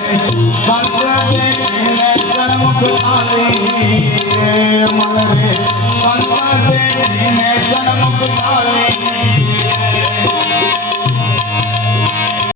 सत्य के दर्शन को आने ही